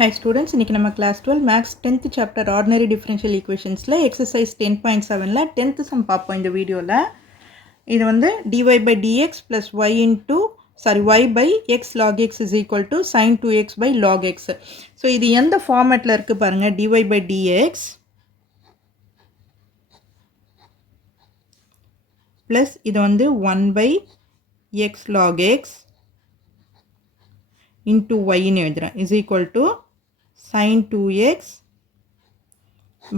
Hi students, இன்னைக்கு நம்ம class 12 Maths 10th chapter ordinary differential equationsல exercise 10.7ல 10th sum பார்ப்போம் இந்த வீடியோல. இது வந்து dy by dx plus y into y by x log x is equal to sin 2x by log x. So இது எந்த ஃபார்மேட்ல இருக்கு பாருங்க. dy by dx plus இது வந்து 1 by x log x into y ன்னு எழுதுறேன் is equal to sin 2x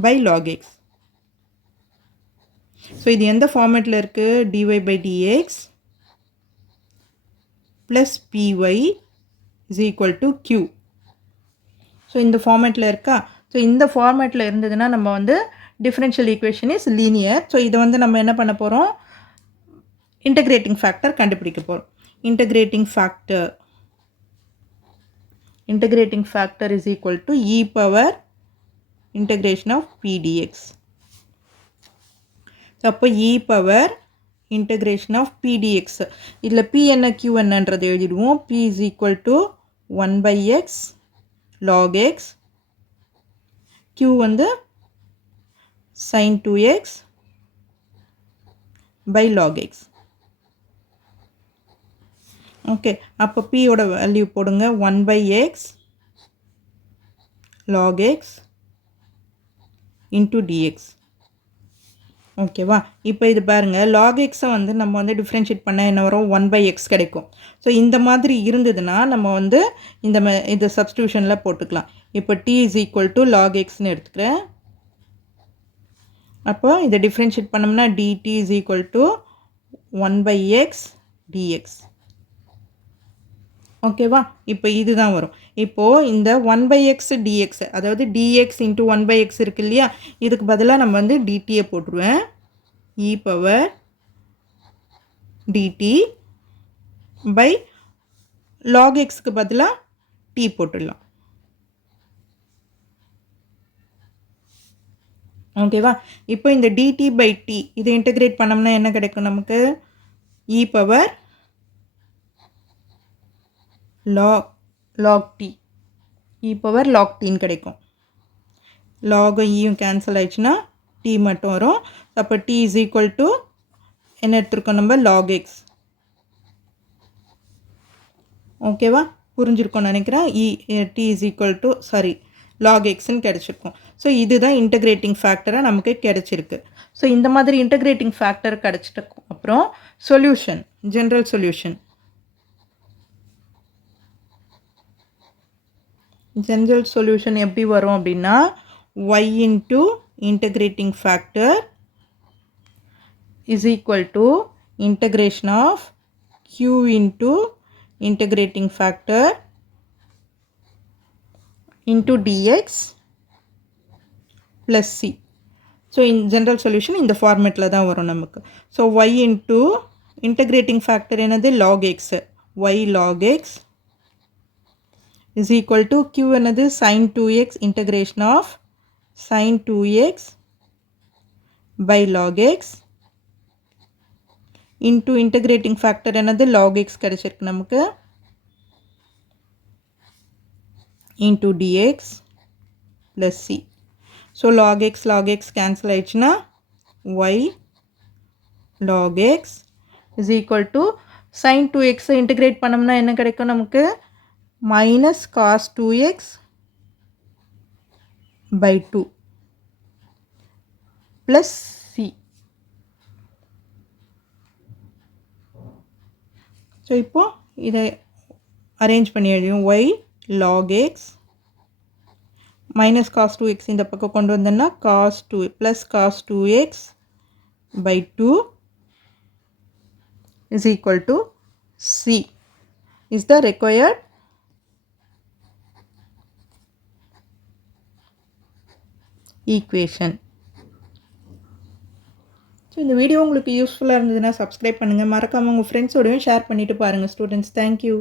by log x. So இது எந்த ஃபார்மேட்ல இருக்கு? dy by dx plus py is equal to q. So இந்த ஃபார்மேட்ல இருக்கா? So இந்த ஃபார்மேட்ல இருந்ததுன்னா நம்ம வந்து differential equation is linear. So இதை வந்து நம்ம என்ன பண்ண போறோம்? integrating factor கண்டுபிடிக்க போறோம். integrating factor is equal to e power integration of p dx. அப்போ e power integration of p dx. இதில் p என்ன q என்னன்றது எழுதிடுவோம். p is equal to 1 by x log x. q வந்து sin 2x by log x. Okay, அப்போ p ஓட value போடுங்க 1 by x log x into dx. ஓகேவா? இப்போ இது பாருங்க, log x வந்து நம்ம வந்து டிஃபரன்ஷியேட் பண்ண என்ன வரும்? 1 by x கிடைக்கும். ஸோ இந்த மாதிரி இருந்ததுன்னா நம்ம வந்து இந்த சப்ஸ்டியூஷனில் போட்டுக்கலாம். இப்போ t is equal to log xன்னு எடுத்துக்கிறேன். அப்போ இதை டிஃபரன்ஷியேட் பண்ணோம்னா dt is equal to 1 by x dx. ஓகேவா? இப்போ இதுதான் வரும். இப்போது இந்த 1 by x dx, அதாவது dx into 1 by x இருக்கு இல்லையா, இதுக்கு பதிலாக நம்ம வந்து dtயை போட்டுருவேன். e power dt by log xக்கு பதிலாக t போட்டுடலாம். ஓகேவா? இப்போ இந்த dt by t இதை இன்டகிரேட் பண்ணோம்னா என்ன கிடைக்கும் நமக்கு? e power log t, e power log t கிடைக்கும். log யும் கேன்சல் ஆயிடுச்சுன்னா t மட்டும் வரும். அப்போ t is equal to என்ன எடுத்துருக்கோம் நம்ம? log x. ஓகேவா? புரிஞ்சிருக்கோம் நினைக்கிறேன். t is equal to log xன்னு கிடைச்சிருக்கும். ஸோ இதுதான் இன்டகிரேட்டிங் ஃபேக்டராக நமக்கு கிடைச்சிருக்கு. ஸோ இந்த மாதிரி இன்டகிரேட்டிங் ஃபேக்டர் கிடைச்சிட்டு அப்புறம் solution, general solution. General solution எப்படி வரும் அப்படின்னா y into integrating factor is equal to integration of q into integrating factor into dx plus c. So general solution இந்த ஃபார்மேட்டில் தான் வரும் நமக்கு. So y into integrating factor என்னது? log x. y log x is equal to q என்னது? sin 2x integration of sin 2x by log x into integrating factor என்னது? log x கிடைச்சிருக்கு நமக்கு into dx plus c. so log x cancel ஆயிடுச்சுன்னா y log x is equal to sin 2x integrate பண்ணோம்னா என்ன கிடைக்கும் நமக்கு? minus cos 2x by 2 plus c. So இப்போ இதை அரேஞ்ச் பண்ணி எழுதியும். y log x minus cos 2x இந்த பக்கம் கொண்டு வந்தோம்னா cos 2 plus cos 2x by 2 is equal to c is the required equation. So இந்த வீடியோ உங்களுக்கு யூஸ்ஃபுல்லாக இருந்ததுன்னா சப்ஸ்கிரைப் பண்ணுங்கள். மறக்காமல் உங்கள் ஃப்ரெண்ட்ஸோடையும் ஷேர் பண்ணிவிட்டு பாருங்கள் ஸ்டூடெண்ட்ஸ். தேங்க்யூ.